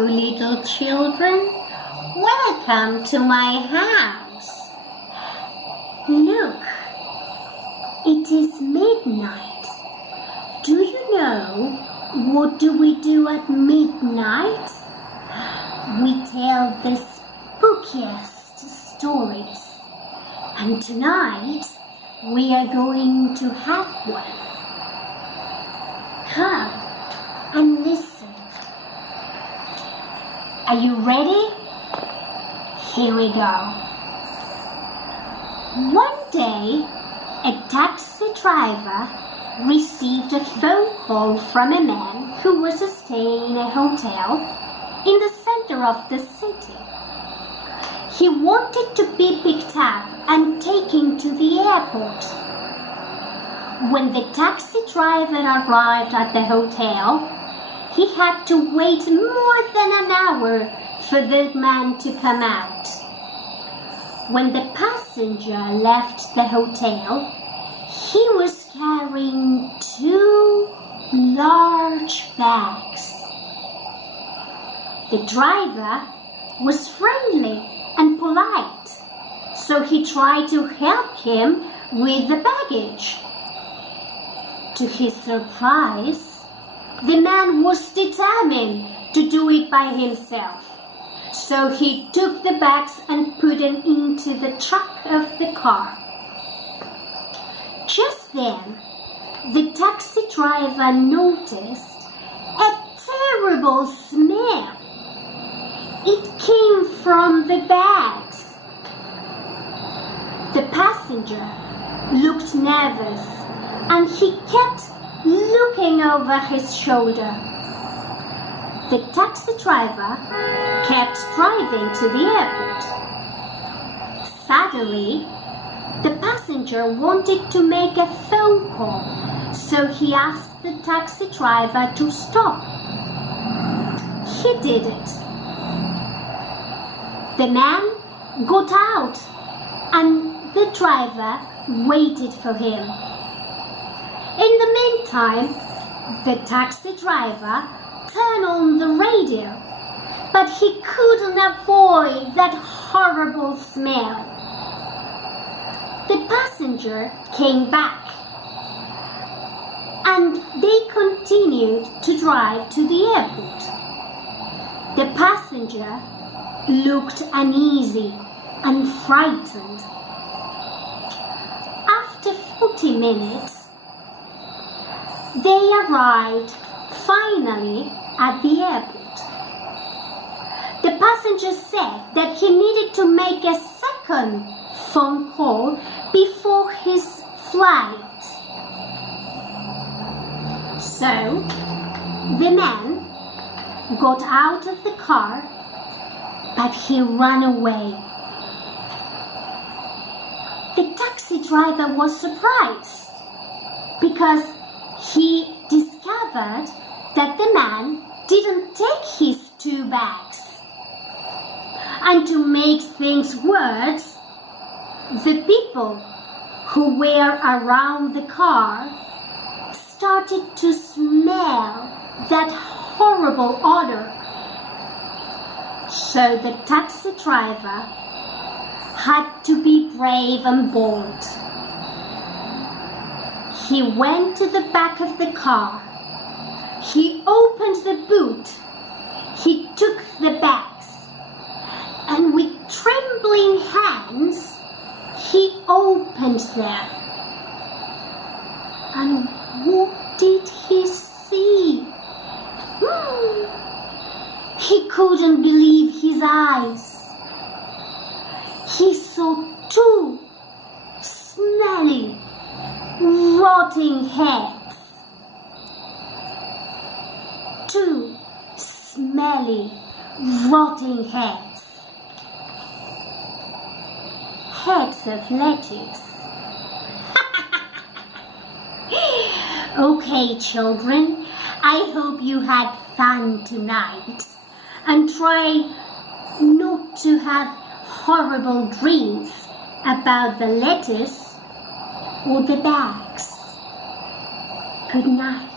Hello, little children. Welcome to my house. Look, it is midnight. Do you know what do we do at midnight? We tell the spookiest stories. And tonight we are going to have one. Come and listen. Are you ready? Here we go. One day, a taxi driver received a phone call from a man who was staying in a hotel in the center of the city. He wanted to be picked up and taken to the airport. When the taxi driver arrived at the hotel, he had to wait more than an hour for the man to come out. When the passenger left the hotel, he was carrying 2 large bags. The driver was friendly and polite, so he tried to help him with the baggage. To his surprise, the man was determined to do it by himself. So he took the bags and put them into the trunk of the car. Just then, the taxi driver noticed a terrible smell. It came from the bags. The passenger looked nervous and he kept looking over his shoulder. The taxi driver kept driving to the airport. Suddenly, the passenger wanted to make a phone call, so he asked the taxi driver to stop. He did it. The man got out and the driver waited for him. In the meantime, the taxi driver turned on the radio, but he couldn't avoid that horrible smell. The passenger came back, and they continued to drive to the airport. The passenger looked uneasy and frightened. After 40 minutes, they arrived finally at the airport. The passenger said that he needed to make a second phone call before his flight. So, the man got out of the car, but he ran away. The taxi driver was surprised because he discovered that the man didn't take his 2 bags. And to make things worse, the people who were around the car started to smell that horrible odor. So the taxi driver had to be brave and bold. He went to the back of the car. He opened the boot. He took the bags. And with trembling hands, he opened them. And what did he see? He couldn't believe his eyes. He saw 2 smelly, rotting heads. 2 smelly, rotting heads. Heads of lettuce. Okay, children, I hope you had fun tonight. And try not to have horrible dreams about the lettuce or the bags. Good night.